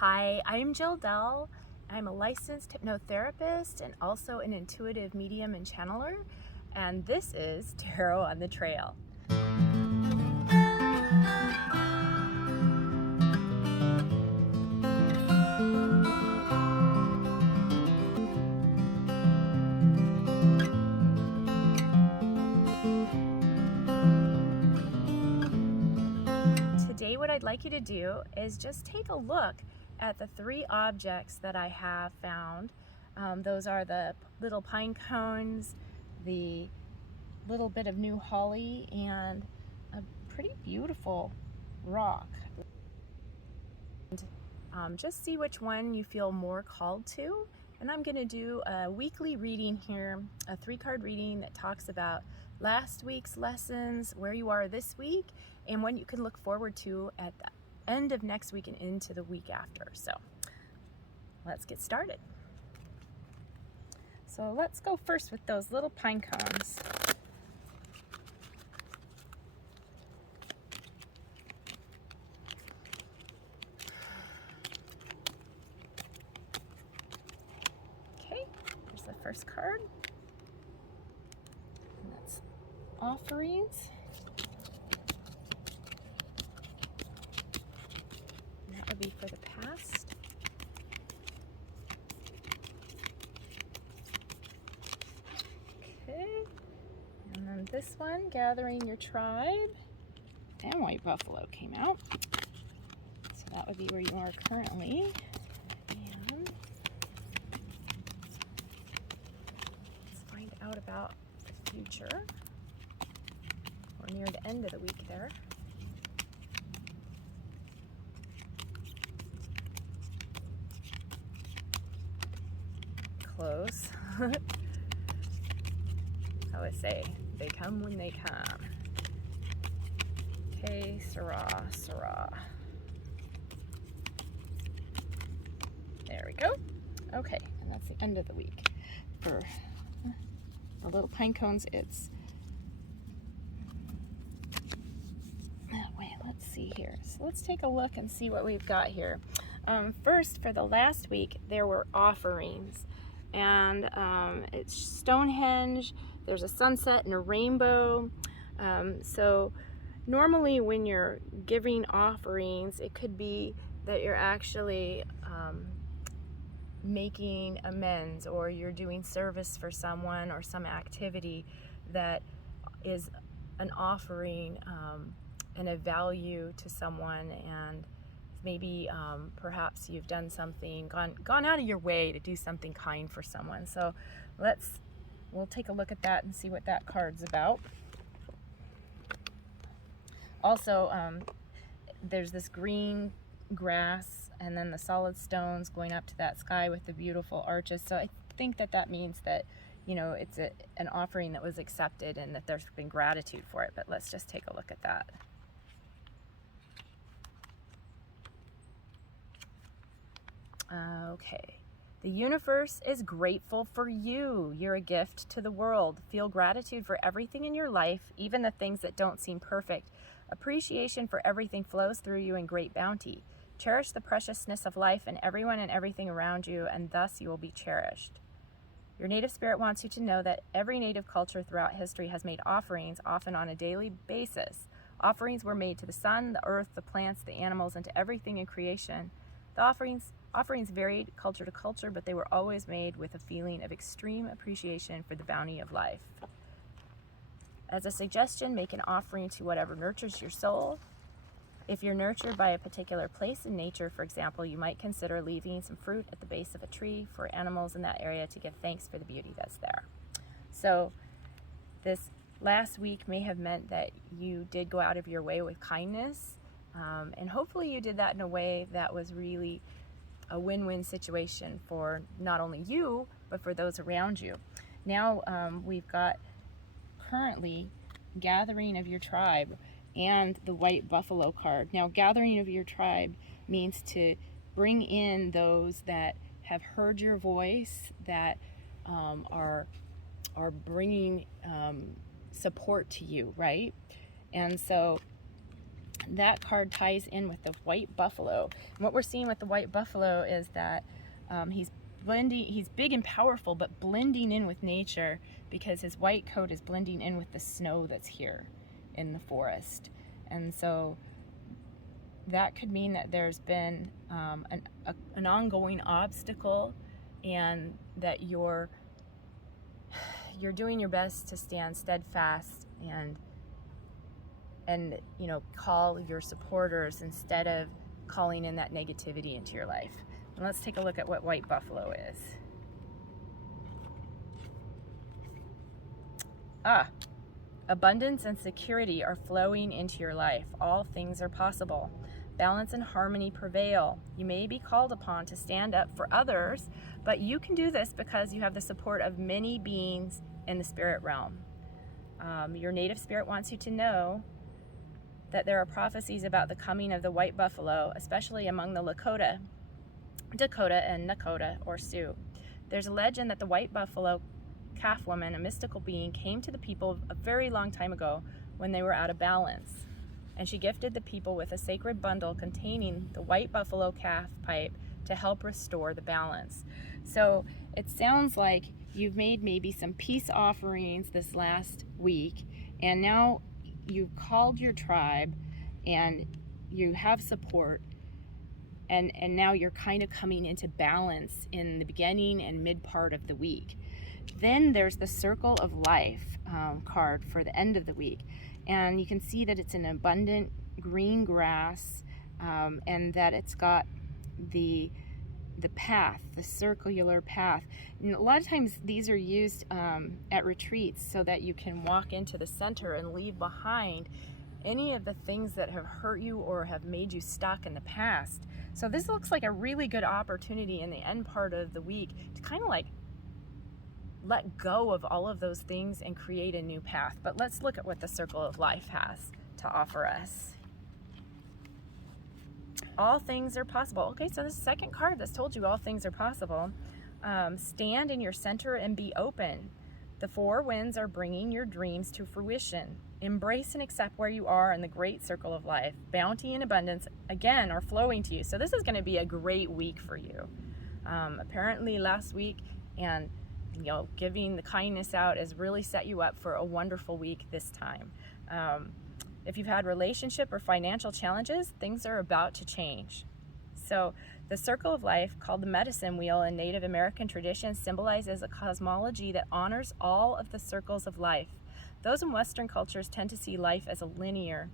Hi, I'm Jill Dell. I'm a licensed hypnotherapist and also an intuitive medium and channeler, and this is Tarot on the Trail. Today what I'd like you to do is just take a look at the three objects that I have found. Those are the little pine cones, the little bit of new holly, and a pretty beautiful rock. Just see which one you feel more called to. And I'm going to do a weekly reading here, a 3-card reading that talks about last week's lessons, where you are this week, and what you can look forward to at the end of next week and into the week after. So let's get started. So let's go first with those little pine cones. Okay, here's the first card. And that's offerings. And that would be for the past. Okay, and then this one, gathering your tribe, and white buffalo came out. So that would be where you are currently. And let's find out about the future. We're near the end of the week there. Close. I would say they come when they come. Okay, Sarah, Sarah. There we go. Okay, and that's the end of the week. For the little pine cones, it's wait, let's see here. So let's take a look and see what we've got here. First, for the last week, there were offerings, and it's Stonehenge. There's a sunset and a rainbow. So normally when you're giving offerings, it could be that you're actually making amends, or you're doing service for someone or some activity that is an offering and a value to someone, and maybe perhaps you've done something, gone out of your way to do something kind for someone. So we'll take a look at that and see what that card's about. Also, there's this green grass and then the solid stones going up to that sky with the beautiful arches. So I think that means that, you know, it's an offering that was accepted and that there's been gratitude for it. But let's just take a look at that. Okay. The universe is grateful for you. You're a gift to the world. Feel gratitude for everything in your life, even the things that don't seem perfect. Appreciation for everything flows through you in great bounty. Cherish the preciousness of life and everyone and everything around you, and thus you will be cherished. Your native spirit wants you to know that every native culture throughout history has made offerings, often on a daily basis. Offerings were made to the sun, the earth, the plants, the animals, and to everything in creation. The offerings varied culture to culture, but they were always made with a feeling of extreme appreciation for the bounty of life. As a suggestion, make an offering to whatever nurtures your soul. If you're nurtured by a particular place in nature, for example, you might consider leaving some fruit at the base of a tree for animals in that area to give thanks for the beauty that's there. So this last week may have meant that you did go out of your way with kindness, and hopefully you did that in a way that was really a win-win situation for not only you, but for those around you. Now we've got currently gathering of your tribe and the white buffalo card. Now, gathering of your tribe means to bring in those that have heard your voice, that are bringing support to you, right? And so that card ties in with the white buffalo. And what we're seeing with the white buffalo is that he's big and powerful, but blending in with nature because his white coat is blending in with the snow that's here in the forest. And so that could mean that there's been an ongoing obstacle, and that you're doing your best to stand steadfast and call your supporters instead of calling in that negativity into your life. And let's take a look at what white buffalo is. Abundance and security are flowing into your life. All things are possible. Balance and harmony prevail. You may be called upon to stand up for others, but you can do this because you have the support of many beings in the spirit realm. Your native spirit wants you to know that there are prophecies about the coming of the white buffalo, especially among the Lakota, Dakota, and Nakota or Sioux. There's a legend that the white buffalo calf woman, a mystical being, came to the people a very long time ago when they were out of balance, and she gifted the people with a sacred bundle containing the white buffalo calf pipe to help restore the balance. So it sounds like you've made maybe some peace offerings this last week, and now you've called your tribe and you have support, and now you're kind of coming into balance in the beginning and mid part of the week. Then there's the Circle of Life card for the end of the week, and you can see that it's an abundant green grass, and that it's got the path, the circular path. And a lot of times these are used at retreats so that you can walk into the center and leave behind any of the things that have hurt you or have made you stuck in the past. So this looks like a really good opportunity in the end part of the week to kind of like let go of all of those things and create a new path. But let's look at what the Circle of Life has to offer us. All things are possible. Okay, so the second card that's told you all things are possible. Stand in your center and be open. The four winds are bringing your dreams to fruition. Embrace and accept where you are in the great circle of life. Bounty and abundance, again, are flowing to you. So this is going to be a great week for you. Apparently last week, and giving the kindness out has really set you up for a wonderful week this time. If you've had relationship or financial challenges, things are about to change. So the circle of life, called the medicine wheel in Native American tradition, symbolizes a cosmology that honors all of the circles of life. Those in Western cultures tend to see life as linear.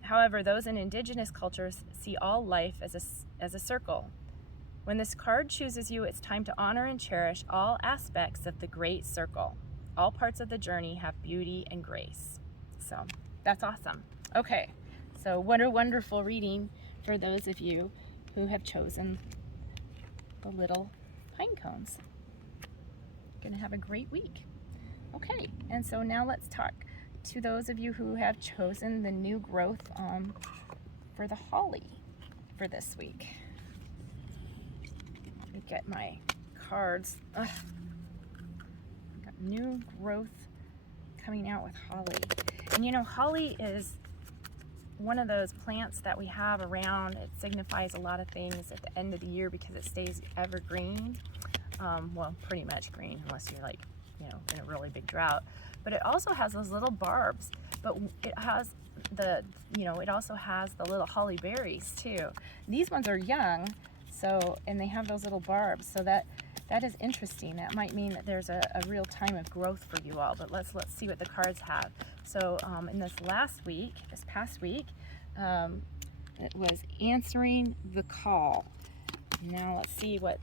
However, those in indigenous cultures see all life as a circle. When this card chooses you, it's time to honor and cherish all aspects of the great circle. All parts of the journey have beauty and grace. So that's awesome. Okay, so what a wonderful reading for those of you who have chosen the little pine cones. You're gonna have a great week. Okay, and so now let's talk to those of you who have chosen the new growth for the holly for this week. Let me get my cards. Got new growth coming out with holly. And holly is one of those plants that we have around. It signifies a lot of things at the end of the year because it stays evergreen. Well, pretty much green unless you're in a really big drought. But it also has those little barbs. But it has it also has the little holly berries too. These ones are young, and they have those little barbs. So that is interesting. That might mean that there's a real time of growth for you all. But let's see what the cards have. So in this past week, it was answering the call. Now let's see what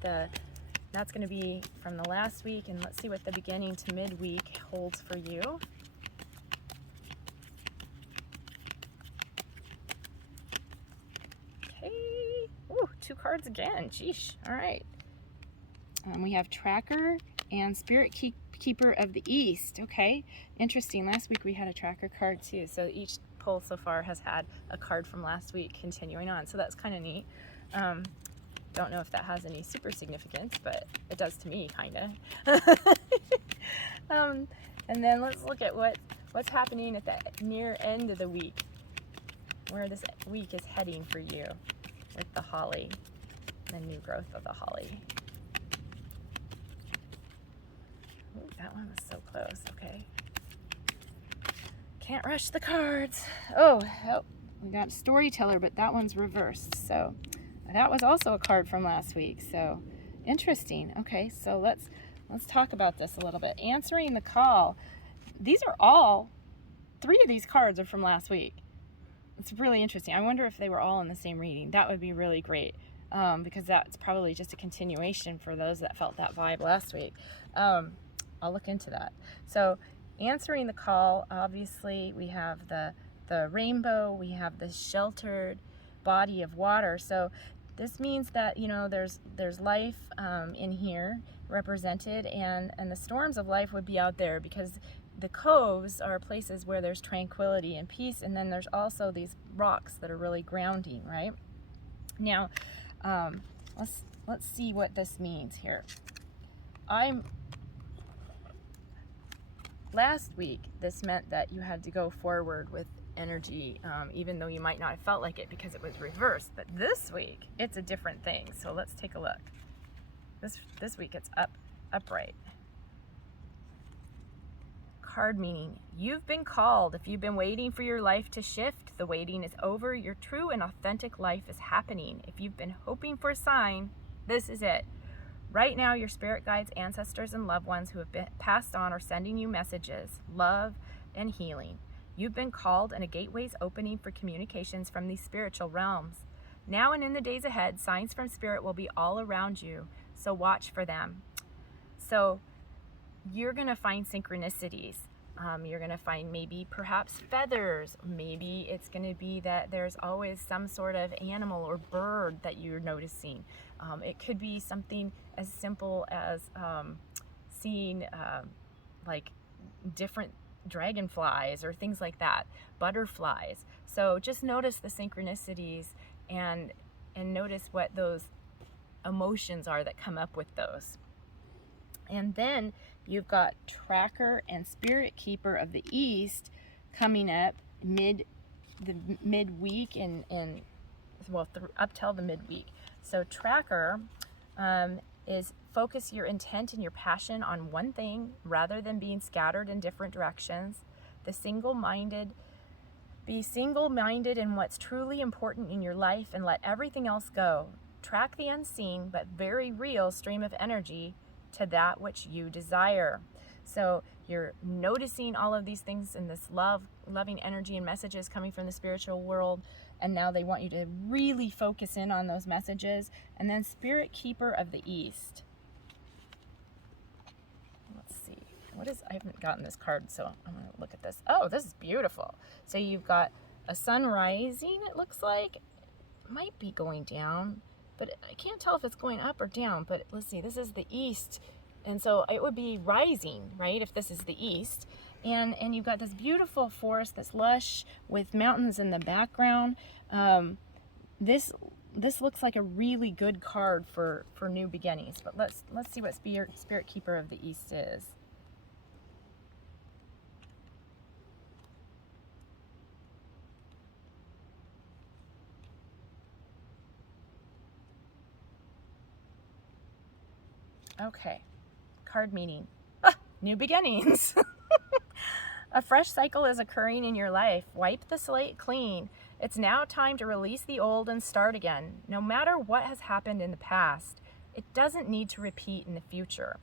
that's going to be from the last week, and let's see what the beginning to midweek holds for you. Okay. Ooh, 2 cards again. Sheesh. All right. We have Tracker and Spirit Keeper of the East. Okay, interesting. Last week we had a tracker card too. So each pull so far has had a card from last week continuing on. So that's kind of neat. Don't know if that has any super significance, but it does to me, kind of. And then let's look at what's happening at the near end of the week. where this week is heading for you with the holly, the new growth of the holly. Ooh, that one was so close. Okay. Can't rush the cards. Oh, we got Storyteller, but that one's reversed. So that was also a card from last week. So interesting. Okay, so let's talk about this a little bit. Answering the call. These are all, 3 of these cards are from last week. It's really interesting. I wonder if they were all in the same reading. That would be really great, because that's probably just a continuation for those that felt that vibe last week. I'll look into that. So answering the call, obviously we have the rainbow, we have the sheltered body of water. So this means that, you know, there's life in here represented, and the storms of life would be out there, because the coves are places where there's tranquility and peace, and then there's also these rocks that are really grounding, right? Now, let's see what this means here. Last week, this meant that you had to go forward with energy, even though you might not have felt like it because it was reversed. But this week, it's a different thing. So let's take a look. This week, it's upright. Card meaning, you've been called. If you've been waiting for your life to shift, the waiting is over. Your true and authentic life is happening. If you've been hoping for a sign, this is it. Right now, your spirit guides, ancestors, and loved ones who have been passed on are sending you messages, love, and healing. You've been called, and a gateway's opening for communications from these spiritual realms. Now and in the days ahead, signs from spirit will be all around you, so watch for them. So you're going to find synchronicities. You're going to find maybe perhaps feathers. Maybe it's going to be that there's always some sort of animal or bird that you're noticing. It could be something as simple as seeing like different dragonflies or things like that, butterflies. So just notice the synchronicities and notice what those emotions are that come up with those. And then you've got Tracker and Spirit Keeper of the East coming up midweek up till the midweek. So Tracker is focus your intent and your passion on one thing rather than being scattered in different directions. Be single-minded in what's truly important in your life and let everything else go. Track the unseen but very real stream of energy to that which you desire. So you're noticing all of these things in this loving energy and messages coming from the spiritual world, and now they want you to really focus in on those messages. And then Spirit Keeper of the East. Let's see. I haven't gotten this card, so I'm going to look at this. Oh, this is beautiful. So you've got a sun rising, it looks like. It might be going down, but I can't tell if it's going up or down. But let's see, this is the east, and so it would be rising, right, if this is the east. And you've got this beautiful forest that's lush with mountains in the background. This looks like a really good card for new beginnings. But let's see what Spirit Keeper of the East is. Okay, card meaning, new beginnings. A fresh cycle is occurring in your life. Wipe the slate clean. It's now time to release the old and start again. No matter what has happened in the past, it doesn't need to repeat in the future.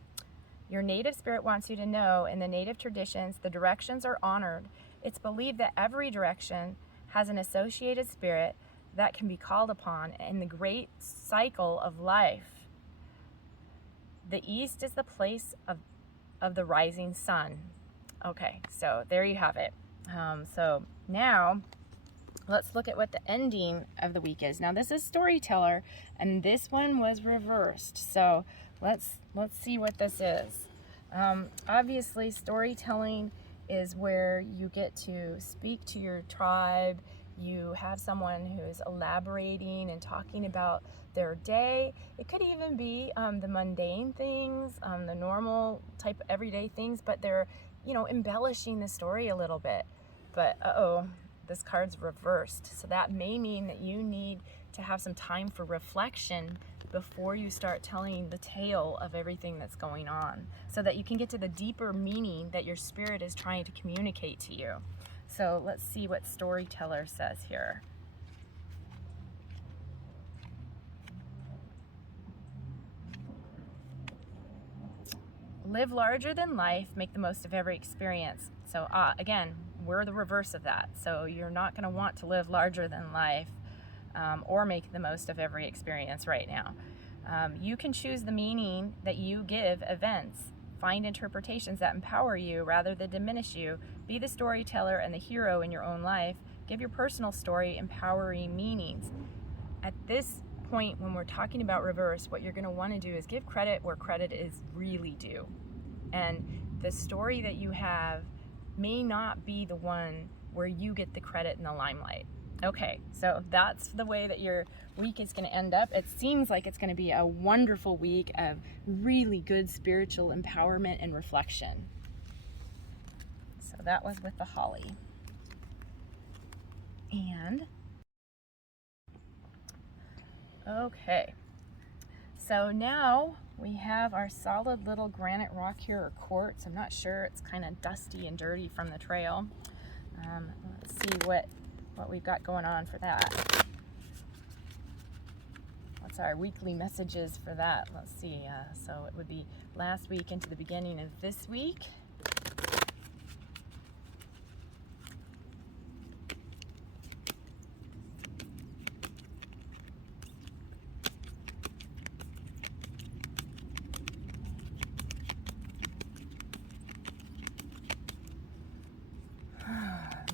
Your native spirit wants you to know, in the native traditions, the directions are honored. It's believed that every direction has an associated spirit that can be called upon in the great cycle of life. The east is the place of the rising sun. Okay, so there you have it. So now let's look at what the ending of the week is. Now this is Storyteller, and this one was reversed. So let's see what this is. Obviously, storytelling is where you get to speak to your tribe. You have someone who is elaborating and talking about their day. It could even be the mundane things, the normal type everyday things, but they're, embellishing the story a little bit. But this card's reversed. So that may mean that you need to have some time for reflection before you start telling the tale of everything that's going on, so that you can get to the deeper meaning that your spirit is trying to communicate to you. So let's see what Storyteller says here. Live larger than life, make the most of every experience. So again, we're the reverse of that. So you're not going to want to live larger than life or make the most of every experience right now. You can choose the meaning that you give events. Find interpretations that empower you rather than diminish you. Be the storyteller and the hero in your own life. Give your personal story empowering meanings. At this point, when we're talking about reverse, what you're going to want to do is give credit where credit is really due. And the story that you have may not be the one where you get the credit in the limelight. Okay, so that's the way that your week is going to end up. It seems like it's going to be a wonderful week of really good spiritual empowerment and reflection. So that was with the holly. And okay, so now we have our solid little granite rock here, or quartz. I'm not sure, it's kind of dusty and dirty from the trail. Let's see what we've got going on for that. What's our weekly messages for that? Let's see, so it would be last week into the beginning of this week.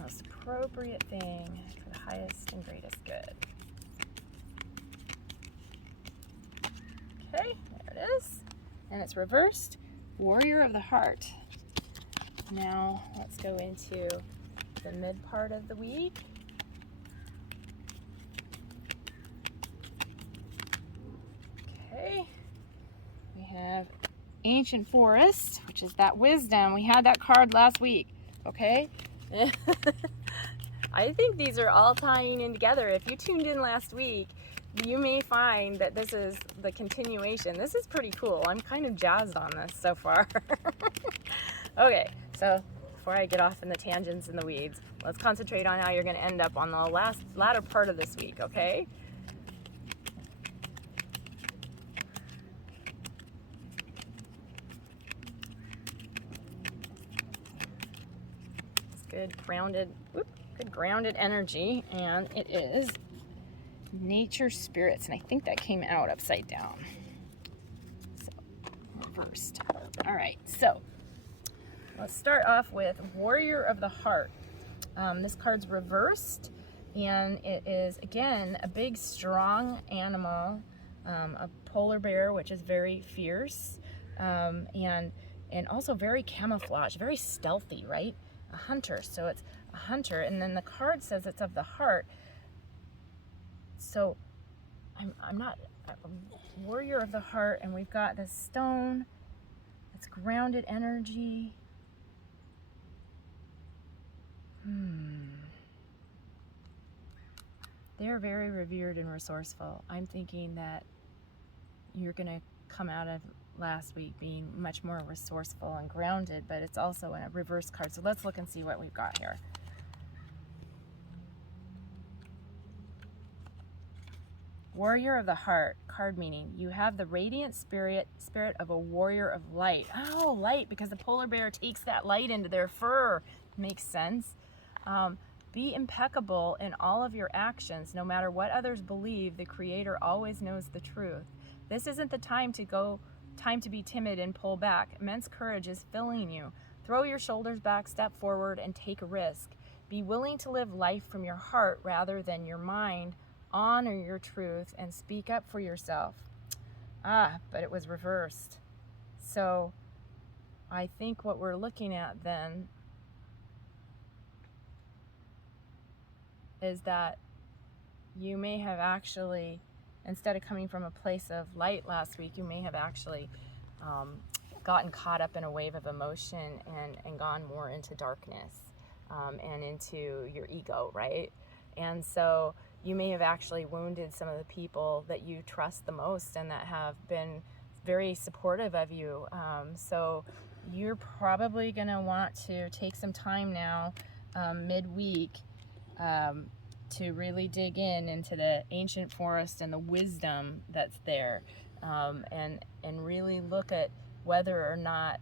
Most appropriate thing for the highest and greatest good. Okay, there it is. And it's reversed, Warrior of the Heart. Now let's go into the mid part of the week. Okay, we have Ancient Forest, which is that wisdom. We had that card last week, okay? I think these are all tying in together. If you tuned in last week, you may find that this is the continuation. This is pretty cool. I'm kind of jazzed on this so far. Okay, so before I get off in the tangents and the weeds, let's concentrate on how you're going to end up on the latter part of this week, okay? Good grounded energy, and it is nature spirits, and I think that came out upside down, so reversed. All right, so let's start off with Warrior of the Heart. This card's reversed, and it is again a big strong animal, a polar bear, which is very fierce, and also very camouflaged, very stealthy, right? A hunter, so it's a hunter, and then the card says it's of the heart. So I'm not a warrior of the heart, and we've got this stone. It's grounded energy. They're very revered and resourceful. I'm thinking that you're gonna come out of last week being much more resourceful and grounded, but it's also a reverse card. So let's look and see what we've got here. Warrior of the Heart, card meaning you have the radiant spirit of a warrior of light. Oh, light, because the polar bear takes that light into their fur. Makes sense. Be impeccable in all of your actions. No matter what others believe, the Creator always knows the truth. This isn't the time to be timid and pull back. Immense courage is filling you. Throw your shoulders back, step forward, and take a risk. Be willing to live life from your heart rather than your mind. Honor your truth and speak up for yourself. But it was reversed. So I think what we're looking at then is that you may have actually, instead of coming from a place of light last week, you may have actually gotten caught up in a wave of emotion and gone more into darkness. and into your ego, right? And so you may have actually wounded some of the people that you trust the most and that have been very supportive of you. So you're probably going to want to take some time now, midweek, to really dig into the ancient forest and the wisdom that's there, and really look at whether or not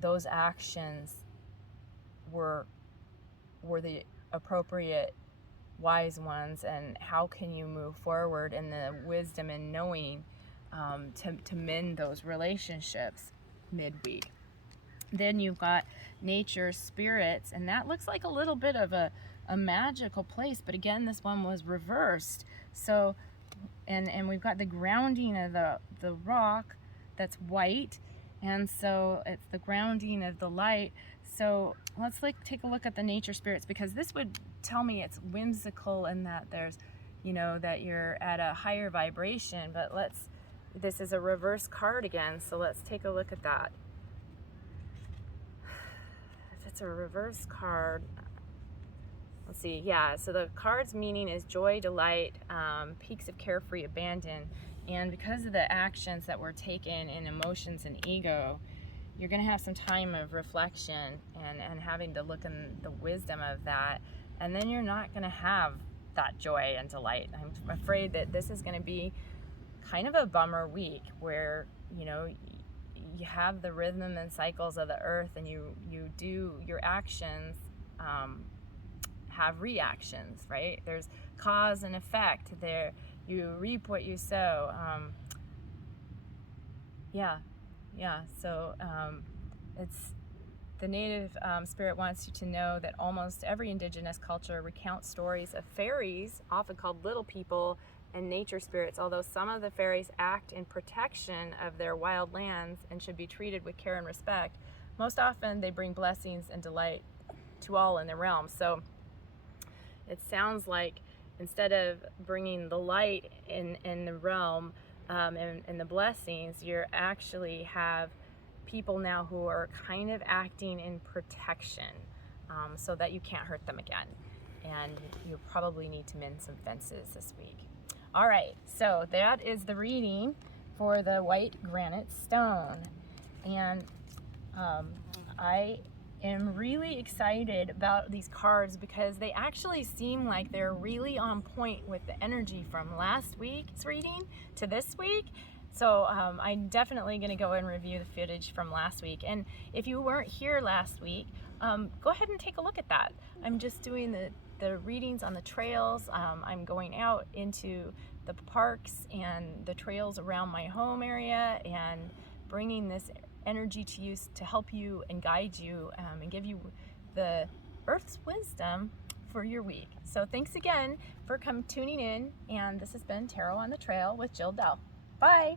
those actions were the appropriate wise ones, and how can you move forward in the wisdom and knowing to mend those relationships midweek. Then you've got nature spirits, and that looks like a little bit of a magical place, but again, this one was reversed. So and we've got the grounding of the rock that's white, and so it's the grounding of the light. So let's take a look at the nature spirits, because this would tell me it's whimsical and that there's, that you're at a higher vibration. But this is a reverse card again, so let's take a look at that. If it's a reverse card, let's see. Yeah, so the card's meaning is joy, delight, peaks of carefree abandon. And because of the actions that were taken in emotions and ego, you're going to have some time of reflection and having to look in the wisdom of that. And then you're not going to have that joy and delight. I'm afraid that this is going to be kind of a bummer week where, you have the rhythm and cycles of the earth, and you do your actions have reactions, right? There's cause and effect there. You reap what you sow. So it's the native spirit wants you to know that almost every indigenous culture recounts stories of fairies, often called little people, and nature spirits. Although some of the fairies act in protection of their wild lands and should be treated with care and respect, most often they bring blessings and delight to all in the realm. So it sounds like instead of bringing the light in the realm and the blessings, you actually have people now who are kind of acting in protection, so that you can't hurt them again. And you probably need to mend some fences this week. All right, so that is the reading for the white granite stone. And I am really excited about these cards because they actually seem like they're really on point with the energy from last week's reading to this week. So I'm definitely going to go and review the footage from last week. And if you weren't here last week, go ahead and take a look at that. I'm just doing the readings on the trails. I'm going out into the parks and the trails around my home area and bringing this energy to you to help you and guide you and give you the earth's wisdom for your week. So thanks again for tuning in, and this has been Tarot on the Trail with Jill Dell. Bye!